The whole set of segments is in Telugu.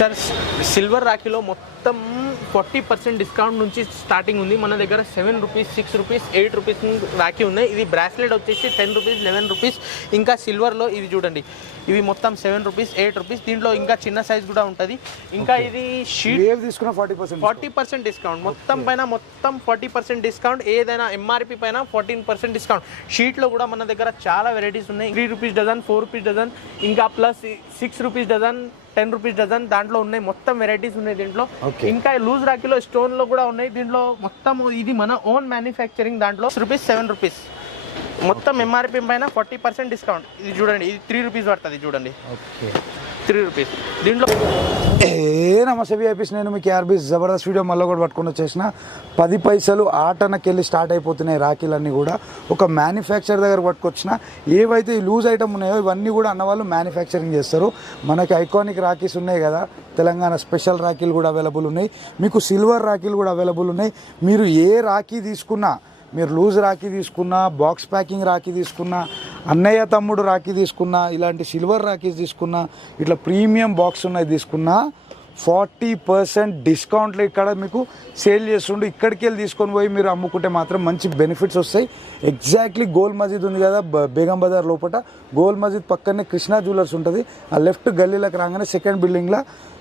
సార్ సిల్వర్ రాఖీలో మొత్తం 40% డిస్కౌంట్ నుంచి స్టార్టింగ్ ఉంది. మన దగ్గర 7 రూపీస్, 6 రూపీస్, 8 రూపీస్ రాఖీ ఉన్నాయి. ఇది బ్రాస్లెట్ వచ్చేసి 10 రూపీస్, 11 రూపీస్. ఇంకా సిల్వర్లో ఇది చూడండి, ఇవి మొత్తం 7 రూపీస్, 8 రూపీస్. దీంట్లో ఇంకా చిన్న సైజ్ కూడా ఉంటుంది. ఇంకా ఇది షీట్ తీసుకున్న 40% డిస్కౌంట్ మొత్తం పైన, మొత్తం 40% డిస్కౌంట్. ఏదైనా ఎంఆర్పి పైన 14% డిస్కౌంట్. షీట్లో కూడా మన దగ్గర చాలా వెరైటీస్ ఉన్నాయి. 3 రూపీస్ డజన్, 4 రూపీస్ డజన్, ఇంకా plus 6 rupees dozen, 10 rupees dozen దాంట్లో ఉన్నాయి. మొత్తం వెరైటీస్ ఉన్నాయి దీంట్లో. ఇంకా లూజ్ రాఖీలో స్టోన్ లో కూడా ఉన్నాయి. దీంట్లో మొత్తం ఇది మన ఓన్ మ్యానుఫ్యాక్చరింగ్. దాంట్లో 6 రూపీస్, 7 రూపీస్ మొత్తం ఎంఆర్పి పైన 40% డిస్కౌంట్. ఇది చూడండి, ఇది 3 రూపీస్ పడుతుంది చూడండి. 3 రూపీస్ దీంట్లో. నమస్తే విఐపీస్, నేను మీ కేఆర్బీ జబర్దస్త్ వీడియో మళ్ళీ కూడా పట్టుకుని వచ్చేసిన. 10 పైసలు ఆటనకెళ్ళి స్టార్ట్ అయిపోతున్నాయి రాఖీలన్నీ కూడా. ఒక మ్యానుఫ్యాక్చర్ దగ్గర పట్టుకొచ్చిన ఏవైతే ఈ లూజ్ ఐటమ్ ఉన్నాయో ఇవన్నీ కూడా అన్నవాళ్ళు మ్యానుఫ్యాక్చరింగ్ చేస్తారు. మనకి ఐకానిక్ రాఖీస్ ఉన్నాయి కదా, తెలంగాణ స్పెషల్ రాఖీలు కూడా అవైలబుల్ ఉన్నాయి. మీకు సిల్వర్ రాఖీలు కూడా అవైలబుల్ ఉన్నాయి. మీరు ఏ రాఖీ తీసుకున్నా, మీరు లూజ్ రాఖీ తీసుకున్నా, బాక్స్ ప్యాకింగ్ రాఖీ తీసుకున్నా, అన్నయ్య తమ్ముడు రాఖీ తీసుకున్నా, ఇలాంటి సిల్వర్ రాఖీస్ తీసుకున్నా, ఇట్లా ప్రీమియం బాక్స్ ఉన్నాయి తీసుకున్నా 40% డిస్కౌంట్లో ఇక్కడ మీకు సేల్ చేస్తుండే. ఇక్కడికి వెళ్ళి తీసుకొని పోయి మీరు అమ్ముకుంటే మాత్రం మంచి బెనిఫిట్స్ వస్తాయి. ఎగ్జాక్ట్లీ గోల్ మజీద్ ఉంది కదా బేగం బజార్ లోపల, గోల్ మజీద్ పక్కనే కృష్ణా జ్యువెలర్స్ ఉంటుంది. ఆ లెఫ్ట్ గల్లీలోకి రాగానే సెకండ్ బిల్డింగ్లో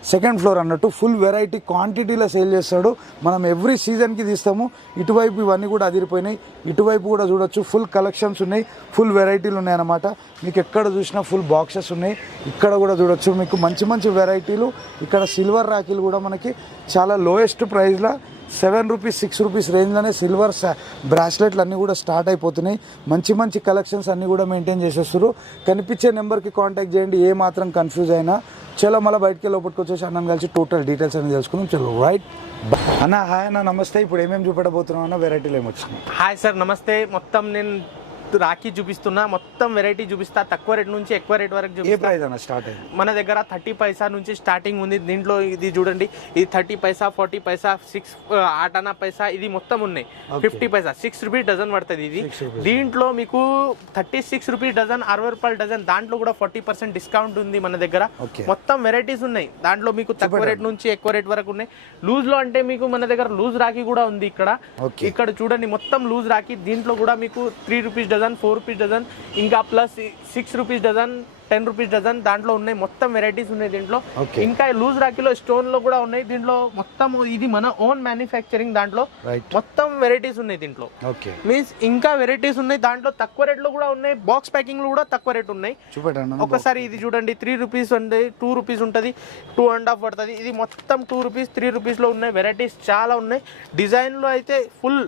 సెకండ్ ఫ్లోర్ అన్నట్టు ఫుల్ వెరైటీ క్వాంటిటీలో సేల్ చేస్తాడు. మనం ఎవ్రీ సీజన్కి తీస్తాము. ఇటువైపు ఇవన్నీ కూడా అదిరిపోయినాయి. ఇటువైపు కూడా చూడొచ్చు, ఫుల్ కలెక్షన్స్ ఉన్నాయి, ఫుల్ వెరైటీలు ఉన్నాయి అన్నమాట. మీకు ఎక్కడ చూసినా ఫుల్ బాక్సెస్ ఉన్నాయి. ఇక్కడ కూడా చూడొచ్చు మీకు మంచి మంచి వెరైటీలు. ఇక్కడ సిల్వర్ రాఖీలు కూడా మనకి చాలా లోయెస్ట్ ప్రైస్లో 7 రూపీస్, 6 రూపీస్ రేంజ్లోనే సిల్వర్ బ్రాస్లెట్లు అన్నీ కూడా స్టార్ట్ అయిపోతున్నాయి. మంచి మంచి కలెక్షన్స్ అన్నీ కూడా మెయింటైన్ చేసేస్తారు. కనిపించే నెంబర్కి కాంటాక్ట్ చేయండి. ఏ మాత్రం కన్ఫ్యూజ్ అయినా. చలో మళ్ళీ బయటికి లోపలికి వచ్చేసి అన్నను కలిసి టోటల్ డీటెయిల్స్ అనేది తెలుసుకుందాం. చలో రైట్ అన్న. హాయ్ అన్న, నమస్తే. ఇప్పుడు ఏమేమి చూపెట్టబోతున్నాం అన్న, వెరైటీలు ఏమొచ్చినాయి? హాయ్ సార్, నమస్తే. మొత్తం నేను రాఖీ చూపిస్తున్నా, మొత్తం వెరైటీ చూపిస్తా. తక్కువ రేట్ నుంచి ఎక్కువ రేట్ వరకు ఏ ప్రైస్ అన్న స్టార్ట్ అయింది? మన దగ్గర 30 పైసా నుంచి స్టార్టింగ్ ఉంది. దీంట్లో ఇది చూడండి, ఇది 30 పైసా, 40 పైసా, 6 ఆటానా పైసా, ఇది మొత్తం ఉన్నాయి. 50 పైసా, 6 రూపీస్ డజన్ పడుతుంది ఇది. దీంట్లో మీకు 36 రూపీస్ డజన్, 60 రూపాయల డజన్. దాంట్లో కూడా 40% డిస్కౌంట్ ఉంది మన దగ్గర. మొత్తం వెరైటీస్ ఉన్నాయి. దాంట్లో మీకు తక్కువ రేట్ నుంచి ఎక్కువ రేట్ వరకు ఉన్నాయి. లూజ్ లో అంటే మీకు మన దగ్గర లూజ్ రాఖీ కూడా ఉంది ఇక్కడ. ఇక్కడ చూడండి, మొత్తం లూజ్ రాఖీ. దీంట్లో కూడా మీకు 3 రూపీస్ డజన్, 4 రూపీస్ డజన్, ఇంకా plus 6 rupees dozen, 10 rupees dozen దాంట్లో ఉన్నాయి. మొత్తం వెరైటీస్ ఉన్నాయి దీంట్లో. ఇంకా లూజ్ రాఖీలో స్టోన్ లో కూడా ఉన్నాయి. దీంట్లో మొత్తం ఇది మన ఓన్ మ్యానుఫ్యాక్చరింగ్. దాంట్లో మొత్తం వెరైటీస్ ఉన్నాయి దీంట్లో. మీన్స్ ఇంకా వెరైటీస్ ఉన్నాయి. దాంట్లో తక్కువ రేట్ లో కూడా ఉన్నాయి. బాక్స్ ప్యాకింగ్ లో కూడా తక్కువ రేట్ ఉన్నాయి. ఒకసారి ఇది చూడండి, 3 రూపీస్ ఉంది, 2 రూపీస్ ఉంటుంది, 2.5 పడుతుంది. ఇది మొత్తం 2 రూపీస్, 3 రూపీస్ లో ఉన్నాయి. వెరైటీస్ చాలా ఉన్నాయి. డిజైన్ లో అయితే ఫుల్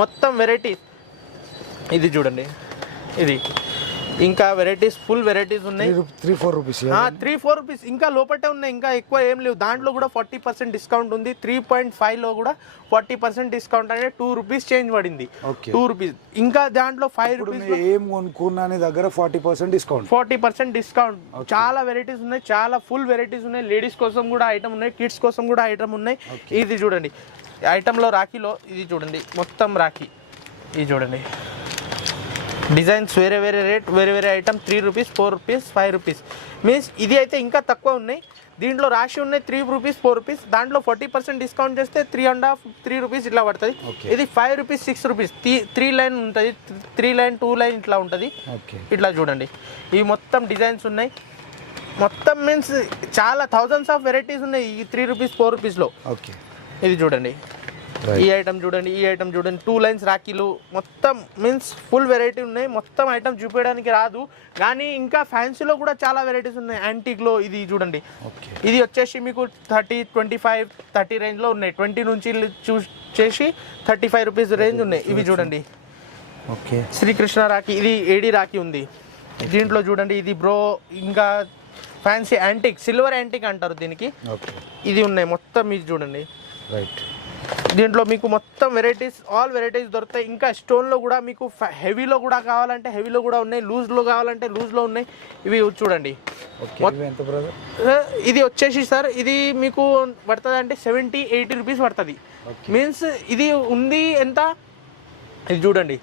మొత్తం వెరైటీస్. ఇది చూడండి, ఇది ఇంకా వెరైటీస్, ఫుల్ వెరైటీస్ ఉన్నాయి. 3-4 రూపీస్, 3-4 రూపీస్ ఇంకా లోపటే ఉన్నాయి. ఇంకా ఎక్కువ ఏం లేవు. దాంట్లో కూడా 40% డిస్కౌంట్ ఉంది. 3.5 లో కూడా 40% డిస్కౌంట్ అంటే 2 రూపీస్ చేంజ్ పడింది. 2 రూపీస్. ఇంకా దాంట్లో 5 రూపీస్ ఏం కొనుక్కున్నా దగ్గర 40% డిస్కౌంట్. 40% డిస్కౌంట్. చాలా వెరైటీస్ ఉన్నాయి, చాలా ఫుల్ వెరైటీస్ ఉన్నాయి. లేడీస్ కోసం కూడా ఐటమ్ ఉన్నాయి, కిడ్స్ కోసం కూడా ఐటమ్ ఉన్నాయి. ఇది చూడండి, ఐటమ్ లో రాఖీలో ఇది చూడండి, మొత్తం రాఖీ. ఇది చూడండి, డిజైన్స్ వేరే వేరే రేట్, వేరే వేరే item. 3 rupees, 4 rupees, 5 rupees. Means ఇది అయితే ఇంకా తక్కువ ఉన్నాయి. దీంట్లో రాసి ఉన్నాయి 3 రూపీస్, 4 రూపీస్. దాంట్లో 40% డిస్కౌంట్ చేస్తే 3.5 రూపీస్ ఇట్లా పడుతుంది. ఇది 5 రూపీస్, 6 రూపీస్. 3 లైన్ ఉంటుంది, 3 లైన్, 2 లైన్ ఇట్లా ఉంటుంది. ఇట్లా చూడండి, ఇవి మొత్తం డిజైన్స్ ఉన్నాయి. మొత్తం మీన్స్ చాలా థౌజండ్స్ ఆఫ్ వెరైటీస్ ఉన్నాయి ఈ 3 రూపీస్, 4 రూపీస్లో. ఇది చూడండి, ఈ ఐటమ్ చూడండి, ఈ ఐటమ్ చూడండి. 2 లైన్స్ రాఖీలు మొత్తం మీన్స్ ఫుల్ వెరైటీ ఉన్నాయి. మొత్తం ఐటమ్ చూపించడానికి రాదు, కానీ ఇంకా ఫ్యాన్సీలో కూడా చాలా వెరైటీస్ ఉన్నాయి. యాంటీక్లో ఇది చూడండి, ఇది వచ్చేసి మీకు 30, 25, 30 రేంజ్లో ఉన్నాయి. 20 నుంచి చూసి 35 రూపీస్ రేంజ్ ఉన్నాయి. ఇవి చూడండి, శ్రీకృష్ణ రాఖీ, ఇది ఏడి రాఖీ ఉంది. దీంట్లో చూడండి, ఇది బ్రో, ఇంకా ఫ్యాన్సీ యాంటిక్, సిల్వర్ యాంటిక్ అంటారు దీనికి. ఇది ఉన్నాయి మొత్తం. ఇది చూడండి, దీంట్లో మీకు మొత్తం వెరైటీస్, ఆల్ వెరైటీస్ దొరుకుతాయి. ఇంకా స్టోన్లో కూడా మీకు హెవీలో కూడా కావాలంటే హెవీలో కూడా ఉన్నాయి, లూజ్లో కావాలంటే లూజ్లో ఉన్నాయి. ఇవి చూడండి, ఇది వచ్చేసి సార్, ఇది మీకు పడుతుంది అంటే 70-80 రూపీస్ పడుతుంది. మీన్స్ ఇది ఉంది ఎంత, ఇది చూడండి,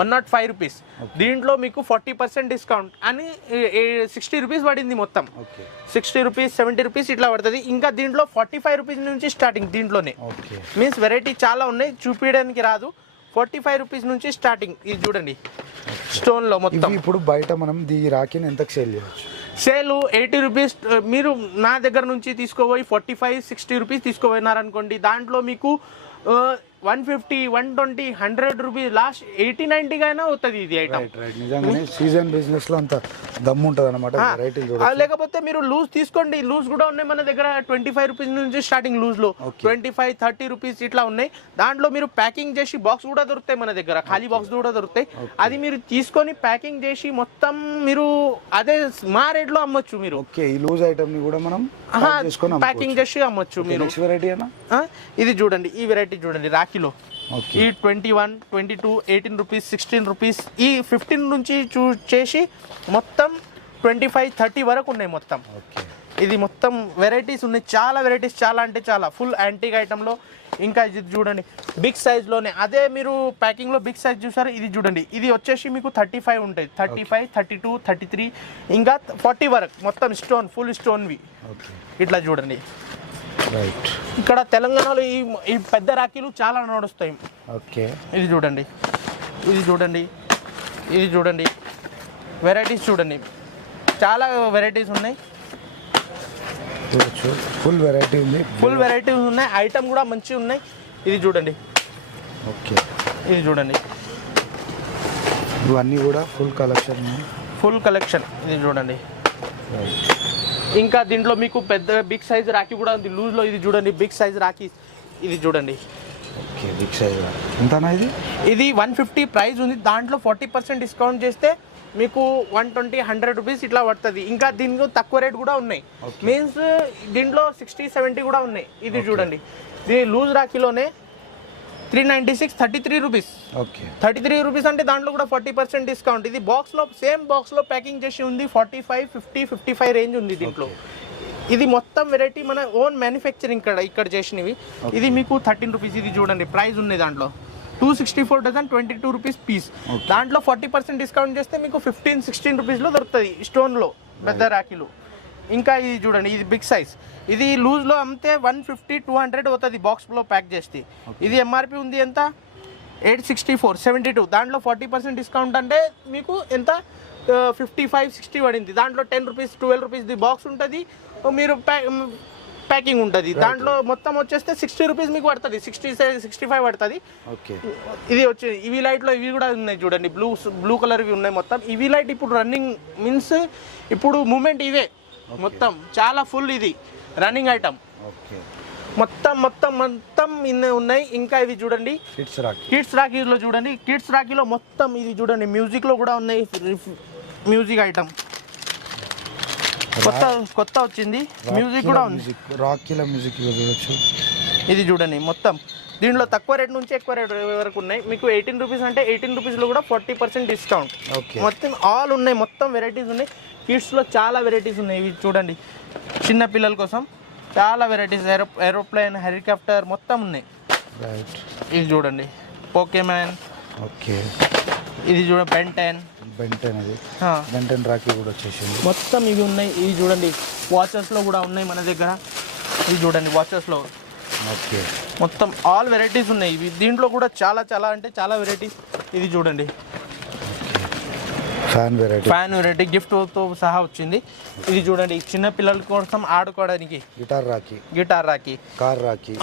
105 రూపీస్. దీంట్లో మీకు 40% డిస్కౌంట్ అని 60 రూపీస్ పడింది మొత్తం. 60 రూపీస్ 70 రూపీస్ ఇట్లా పడుతుంది. ఇంకా దీంట్లో 45 రూపీస్ నుంచి స్టార్టింగ్. దీంట్లోనే మీన్స్ వెరైటీ చాలా ఉన్నాయి, చూపించడానికి రాదు. 45 రూపీస్ నుంచి స్టార్టింగ్. ఇది చూడండి స్టోన్లో మొత్తం. ఇప్పుడు బయట మనం ఈ రాఖీని ఎంతకు సేల్ చేయవచ్చు? సేలు 80 రూపీస్. మీరు నా దగ్గర నుంచి తీసుకోపోయి 45-60 రూపీస్ తీసుకోపోయినారనుకోండి, దాంట్లో మీకు 150, 120, 100 రూపీస్ లాస్ట్ 80-90 అయినా అవుతుంది ఇది ఐటమ్. నిజంగానే సీజన్ బిజినెస్ లో అంత దమ్ము ఉంటుంది అనమాట. లేకపోతే మీరు లూజ్ తీసుకోండి, లూజ్ కూడా ఉన్నాయి మన దగ్గర. 25 రూపీస్ నుంచి స్టార్టింగ్ లూజ్ లో 25-30 రూపీస్ ఇట్లా ఉన్నాయి. దాంట్లో మీరు ప్యాకింగ్ చేసి బాక్స్ కూడా దొరుకుతాయి మన దగ్గర, ఖాళీ బాక్స్ కూడా దొరుకుతాయి. అది మీరు తీసుకొని ప్యాకింగ్ చేసి మొత్తం మీరు అదే మా రేట్ లో అమ్మొచ్చు మీరు. ఈ లూజ్ ఐటమ్ ని కూడా మనం ప్యాకింగ్ చేసి అమ్మొచ్చు మీరు. ఇది చూడండి, ఈ వెరైటీ చూడండి రాఖీలో. ఈ 21, 22, 18 రూపీస్, 16 రూపీస్, ఈ 15 నుంచి చేసి మొత్తం 25-30 వరకు ఉన్నాయి మొత్తం. ఇది మొత్తం వెరైటీస్ ఉన్నాయి, చాలా వెరైటీస్, చాలా అంటే చాలా. ఫుల్ యాంటిక్ ఐటెంలో. ఇంకా ఇది చూడండి బిగ్ సైజ్లోనే, అదే మీరు ప్యాకింగ్లో బిగ్ సైజ్ చూసారు. ఇది చూడండి, ఇది వచ్చేసి మీకు 35 ఉంటుంది, 35, 32, 33 ఇంకా 40 వరకు మొత్తం స్టోన్, ఫుల్ స్టోన్వి. ఇట్లా చూడండి. ఇక్కడ తెలంగాణలో ఈ పెద్ద రాఖీలు చాలా నడుస్తాయి. ఇది చూడండి, ఇది చూడండి, ఇది చూడండి, వెరైటీస్ చూడండి, చాలా వెరైటీస్ ఉన్నాయి. ఫుల్ వెరైటీ ఉంది, ఫుల్ వెరైటీస్ ఉన్నాయి. ఐటమ్ కూడా మంచిగా ఉన్నాయి. ఇది చూడండి, ఇది చూడండి, ఇవన్నీ కూడా ఫుల్ కలెక్షన్, ఫుల్ కలెక్షన్. ఇది చూడండి. ఇంకా దీంట్లో మీకు పెద్ద బిగ్ సైజ్ రాఖీ కూడా ఉంది లూజ్లో. ఇది చూడండి బిగ్ సైజ్ రాఖీ. ఇది చూడండి బిగ్ సైజ్. ఎంతనా ఇది? ఇది 150 ప్రైస్ ఉంది. దాంట్లో 40% డిస్కౌంట్ చేస్తే మీకు 120, 100 రూపీస్ ఇట్లా పడుతుంది. ఇంకా దీనికి తక్కువ రేట్ కూడా ఉన్నాయి. మీన్స్ దీంట్లో 60, 70 కూడా ఉన్నాయి. ఇది చూడండి, ఇది లూజ్ రాఖీలోనే 396, 33 రూపీస్. 33 రూపీస్ అంటే దాంట్లో కూడా 40% డిస్కౌంట్. ఇది బాక్స్లో, సేమ్ బాక్స్లో ప్యాకింగ్ చేసి ఉంది. 45, 50, 55 రేంజ్ ఉంది దీంట్లో. ఇది మొత్తం వెరైటీ మన ఓన్ మ్యానుఫ్యాక్చరింగ్ ఇక్కడ చేసినవి. ఇది మీకు 13 రూపీస్. ఇది చూడండి ప్రైస్ ఉంది దాంట్లో 264 డజన్, 22 రూపీస్ పీస్. దాంట్లో 40% డిస్కౌంట్ చేస్తే మీకు 15-16 రూపీస్లో దొరుకుతుంది స్టోన్లో పెద్ద రాఖీలు. ఇంకా ఇది చూడండి, ఇది బిగ్ సైజ్. ఇది లూజ్లో అమ్మితే 150, 200 అవుతుంది బాక్స్లో ప్యాక్ చేస్తే. ఇది ఎంఆర్పి ఉంది ఎంత? 864, 72. దాంట్లో 40% డిస్కౌంట్ అంటే మీకు ఎంత? 55, 60 పడింది. దాంట్లో 10 రూపీస్, 12 రూపీస్ బాక్స్ ఉంటుంది, మీరు ప్యాకింగ్ ఉంటుంది. దాంట్లో మొత్తం వచ్చేస్తే 60 రూపీస్ మీకు పడుతుంది, 65 పడుతుంది. ఇది వచ్చి ఇవి లైట్లో ఇవి కూడా ఉన్నాయి చూడండి, బ్లూ కలర్ ఇవి ఉన్నాయి మొత్తం. ఇవి లైట్ ఇప్పుడు రన్నింగ్ మీన్స్ ఇప్పుడు మూమెంట్ ఇవే మొత్తం చాలా ఫుల్. ఇది రన్నింగ్ ఐటమ్ మొత్తం మొత్తం మొత్తం ఇన్ని ఉన్నాయి. ఇంకా ఇది చూడండి కిడ్స్ రాఖీలో చూడండి, కిడ్స్ రాఖీలో మొత్తం ఇది చూడండి మ్యూజిక్లో కూడా ఉన్నాయి. మ్యూజిక్ ఐటమ్ కొత్త వచ్చింది, మ్యూజిక్ కూడా ఉంది. రాఖీల మ్యూజిక్ చూడొచ్చు. ఇది చూడండి మొత్తం దీంట్లో తక్కువ రేట్ నుంచి ఎక్కువ రేట్ వరకు ఉన్నాయి. మీకు 18 రూపీస్ అంటే 18 రూపీస్లో కూడా 40% డిస్కౌంట్. మొత్తం ఆల్ ఉన్నాయి, మొత్తం వెరైటీస్ ఉన్నాయి. కిడ్స్లో చాలా వెరైటీస్ ఉన్నాయి. ఇవి చూడండి చిన్న పిల్లల కోసం చాలా వెరైటీస్, ఏరోప్లేన్, హెలికాప్టర్ మొత్తం ఉన్నాయి. ఇది చూడంండి పోకేమాన్. ఇది చూడ బెంటెన్ రాఖీ కూడా వచ్చేసింది. మొత్తం ఇవి ఉన్నాయి. ఇవి చూడండి వాచెస్లో కూడా ఉన్నాయి మన దగ్గర. ఇది చూడండి వాచెస్లో మొత్తం ఆల్ వెరైటీస్ ఉన్నాయి. ఇవి దీంట్లో కూడా చాలా చాలా అంటే చాలా వెరైటీస్. ఇది చూడండి ఫ్యాన్ వెరైటీ గిఫ్ట్తో సహా వచ్చింది. ఇది చూడండి చిన్న పిల్లల కోసం ఆడుకోవడానికి guitar Rakhi, car Rakhi,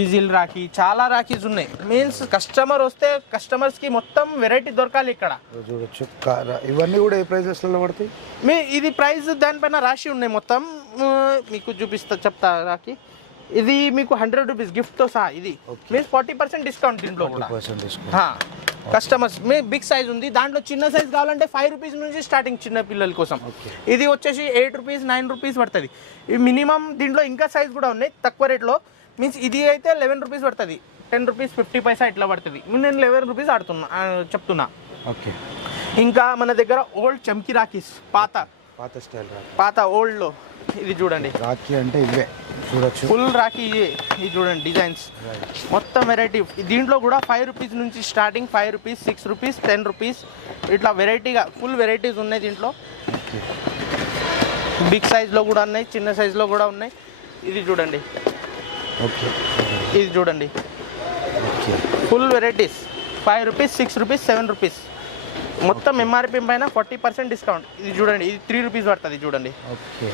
whistle Rakhi, చాలా రాఖీస్ ఉన్నాయి. మీన్స్ కస్టమర్ వస్తే కస్టమర్స్కి మొత్తం వెరైటీ దొరకాలి ఇక్కడ. చూడొచ్చు ఇవన్నీ కూడా ఏ ప్రైజెస్లో పడతాయి? ఇది ప్రైస్ దానిపైన రాసి ఉన్నాయి మొత్తం. మీకు చెప్తా రాఖీ. ఇది మీకు 100 రూపీస్ గిఫ్ట్తో సహా. ఇది మీన్స్ 40% డిస్కౌంట్ దీంట్లో కూడా. కస్టమర్స్ మీ బిగ్ సైజ్ ఉంది, దాంట్లో చిన్న సైజ్ కావాలంటే 5 రూపీస్ నుంచి స్టార్టింగ్ చిన్న పిల్లల కోసం. ఇది వచ్చేసి 8 రూపీస్, 9 రూపీస్ పడుతుంది. ఇవి మినిమం. దీంట్లో ఇంకా సైజ్ కూడా ఉన్నాయి తక్కువ రేట్లో. మీన్స్ ఇది అయితే 11 రూపీస్ పడుతుంది, 10 రూపీస్ 50 పైసా ఇట్లా పడుతుంది. నేను 11 రూపీస్ చెప్తున్నా. ఇంకా మన దగ్గర ఓల్డ్ చమ్కీ రాఖీస్, పాత ఓల్డ్లో ఇది చూడండి రాఖీ అంటే ఇవే చూడొచ్చు. ఫుల్ రాఖీ ఇది చూడండి డిజైన్స్ మొత్తం వెరైటీ. దీంట్లో కూడా 5 రూపీస్ నుంచి స్టార్టింగ్, 5 రూపీస్, 6 రూపీస్, 10 రూపీస్ ఇట్లా వెరైటీగా ఫుల్ వెరైటీస్ ఉన్నాయి దీంట్లో. బిగ్ సైజ్లో కూడా ఉన్నాయి, చిన్న సైజులో కూడా ఉన్నాయి. ఇది చూడండి, ఓకే ఇది చూడండి okay full varieties. 5 rupees, 6 rupees, 7 rupees మొత్తం ఎంఆర్పి పైన 40% డిస్కౌంట్. ఇది చూడండి, ఇది 3 రూపీస్ పడుతుంది చూడండి, ఓకే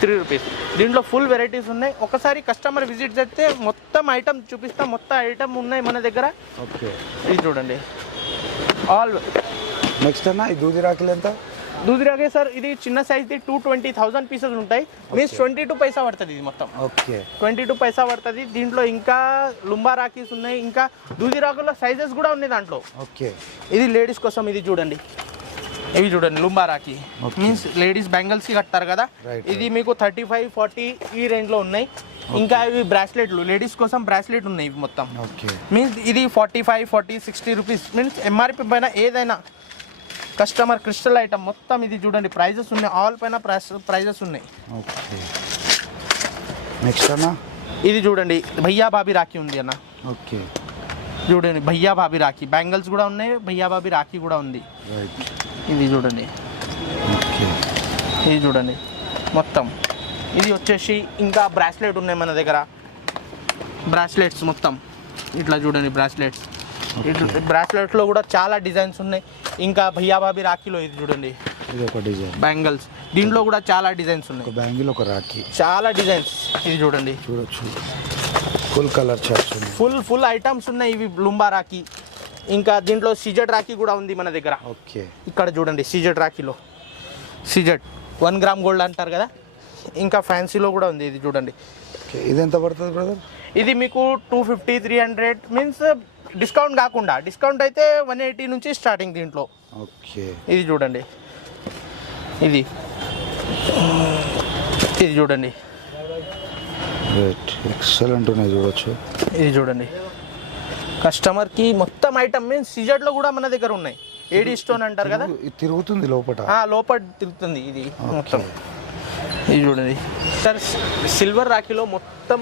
3 రూపీస్. దీంట్లో ఫుల్ వెరైటీస్ ఉన్నాయి. ఒకసారి కస్టమర్ విజిట్ చేస్తే మొత్తం ఐటమ్ చూపిస్తాం, మొత్తం ఐటమ్ ఉన్నాయి మన దగ్గర. ఓకే ఇది చూడండి ఆల్. నెక్స్ట్ అన్న ఈ దూది రాఖీలు ఎంత? దూది రాగే సార్ ఇది చిన్న సైజ్ది 220,000 పీసెస్ ఉంటాయి. మీన్స్ 22 పైసా పడుతుంది ఇది మొత్తం. ఓకే 22 పైసా పడుతుంది. దీంట్లో ఇంకా లుంబా రాఖీస్ ఉన్నాయి, ఇంకా దూది రాకుల్లో సైజెస్ కూడా ఉన్నాయి దాంట్లో. ఓకే ఇది లేడీస్ కోసం. ఇది చూడండి, ఇవి చూడండి లుంబా రాఖీ. మీన్స్ లేడీస్ బ్యాంగిల్స్కి కట్టారు కదా. ఇది మీకు 35, 40 ఈ రేంజ్లో ఉన్నాయి. ఇంకా ఇవి బ్రాస్లెట్లు, లేడీస్ కోసం బ్రాస్లెట్ ఉన్నాయి ఇవి మొత్తం. ఓకే మీన్స్ ఇది 45, 40, 60 రూపీస్. మీన్స్ ఎంఆర్పి పైన ఏదైనా కస్టమర్ క్రిస్టల్ ఐటమ్ మొత్తం. ఇది చూడండి ప్రైజెస్ ఉన్నాయి, ఆల్ పైన ప్రైజెస్ ఉన్నాయి. ఓకే నెక్స్ట్ అన్న ఇది చూడండి భయ్యా బాబీ రాఖీ ఉంది అన్న. ఓకే చూడండి భయ్యా బాబీ రాఖీ, బ్యాంగిల్స్ కూడా ఉన్నాయి, భయ్యా బాబీ రాఖీ కూడా ఉంది. రైట్ ఇది చూడండి, ఓకే ఇది చూడండి మొత్తం. ఇది వచ్చేసి ఇంకా బ్రాస్లెట్ ఉన్నాయి మన దగ్గర. బ్రాస్లెట్స్ మొత్తం ఇట్లా చూడండి బ్రాస్లెట్స్. బ్రాస్లెట్లో కూడా చాలా డిజైన్స్ ఉన్నాయి. ఇంకా భయ్యా బాబీ రాఖీలో ఇది చూడండి, ఇది ఒక డిజైన్ బ్యాంగిల్స్. దీంట్లో కూడా చాలా డిజైన్స్ ఉన్నాయి, ఒక బ్యాంగిల్ ఒక రాఖీ, చాలా డిజైన్స్. ఇది చూడండి చూడొచ్చు ఫుల్ కలర్ చార్ట్స్ ఉన్నాయి. ఫుల్ ఐటమ్స్ ఉన్నాయి. ఇవి లుంబా రాఖీ. ఇంకా దీంట్లో సిజెడ్ రాఖీ కూడా ఉంది మన దగ్గర. ఓకే ఇక్కడ చూడండి సిజెడ్ రాఖీలో, సిజెడ్ 1 గ్రామ్ గోల్డ్ అంటారు కదా. ఇంకా ఫ్యాన్సీలో కూడా ఉంది. ఇది చూడండి, ఓకే ఇది ఎంత పడుతుంది బ్రదర్? ఇది మీకు 250, 300 మీన్స్ డిస్కౌంట్ కాకుండా. డిస్కౌంట్ అయితే 180 నుంచి స్టార్టింగ్ దీంట్లో. ఓకే ఇది చూడండి, ఇది ఇది చూడండి, రైట్ ఎక్సలెంట్ ఉన్నాయి చూడొచ్చు. ఇది చూడండి. కస్టమర్కి మొత్తం ఐటమ్ మీన్స్ సిజెడ్లో కూడా మన దగ్గర ఉన్నాయి. ఏడీ స్టోన్ అంటారు కదా, ఇది తిరుగుతుంది లోపల. లోపల తిరుగుతుంది ఇది మొత్తం. ఇది చూడండి సార్, సిల్వర్ రాఖీలో మొత్తం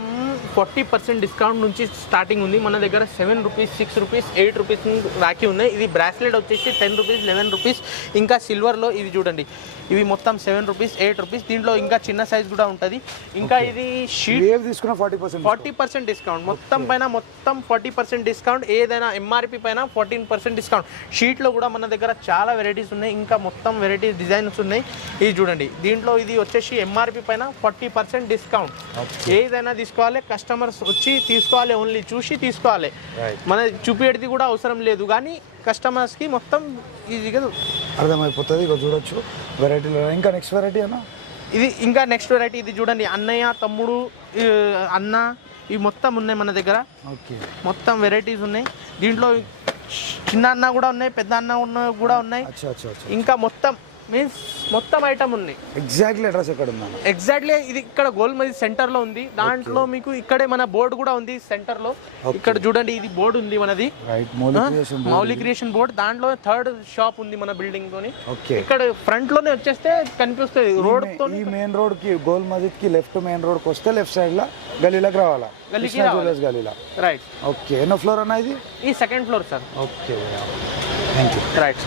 40% డిస్కౌంట్ నుంచి స్టార్టింగ్ ఉంది మన దగ్గర. 7 రూపీస్, 6 రూపీస్, 8 రూపీస్ రాఖీ ఉన్నాయి. ఇది బ్రాస్లెట్ వచ్చేసి 10 రూపీస్, 11 రూపీస్. ఇంకా సిల్వర్లో ఇది చూడండి, ఇవి మొత్తం 7 రూపీస్, 8 రూపీస్. దీంట్లో ఇంకా చిన్న సైజ్ కూడా ఉంటుంది. ఇంకా ఇది షీట్ ఏవి తీసుకున్నా 40% డిస్కౌంట్ మొత్తం పైన, మొత్తం 40% డిస్కౌంట్. ఏదైనా ఎంఆర్పి పైన 14% డిస్కౌంట్. షీట్లో కూడా మన దగ్గర చాలా వెరైటీస్ ఉన్నాయి, ఇంకా మొత్తం వెరైటీస్ డిజైన్స్ ఉన్నాయి. ఇది చూడండి, దీంట్లో ఇది వచ్చేసి ఎంఆర్పి పైన 40% డిస్కౌంట్. ఏదైనా తీసుకోవాలి, కస్టమర్స్ వచ్చి తీసుకోవాలి, ఓన్లీ చూసి తీసుకోవాలి. మన చూపేది కూడా అవసరం లేదు, కానీ కస్టమర్స్కి మొత్తం ఈజీగా అర్థమైపోతుంది. ఇక చూడొచ్చు వెరైటీలో. ఇంకా నెక్స్ట్ వెరైటీ అన్న, ఇది ఇంకా నెక్స్ట్ వెరైటీ. ఇది చూడండి అన్నయ్య, తమ్ముడు, అన్న, ఇవి మొత్తం ఉన్నాయి మన దగ్గర. ఓకే మొత్తం వెరైటీస్ ఉన్నాయి. దీంట్లో చిన్న అన్న కూడా ఉన్నాయి, పెద్ద అన్న కూడా ఉన్నాయి. ఇంకా మొత్తం మీన్స్ మొత్తం ఐటమ్ ఉంది. ఎగ్జాక్ట్లీ అడ్రస్ ఎక్కడ ఉందా? ఎగ్జాక్ట్లీ ఇది ఇక్కడ గోల్మది సెంటర్ లో ఉంది. దాంట్లో మీకు ఇక్కడే మన బోర్డు కూడా ఉంది సెంటర్ లో. ఇక్కడ చూడండి, ఇది బోర్డు ఉంది మనది, మౌలి క్రియేషన్ బోర్డు. దాంట్లో 3rd షాప్ ఉంది మన బిల్డింగ్ తోని. ఇక్కడ ఫ్రంట్ లోనే వచ్చేస్తే కనిపిస్తుంది రోడ్ తో. ఈ మెయిన్ రోడ్ కి గోల్ మజిద్ కి లెఫ్ట్ మెయిన్ రోడ్ కి వస్తే లెఫ్ట్ సైడ్ లా గలీలోకి రావాలా? గలీలా. రైట్. ఓకే ఎన్నో ఫ్లోర్ అన్న ఇది? ఈ 2nd floor sir. Okay thank you. Right.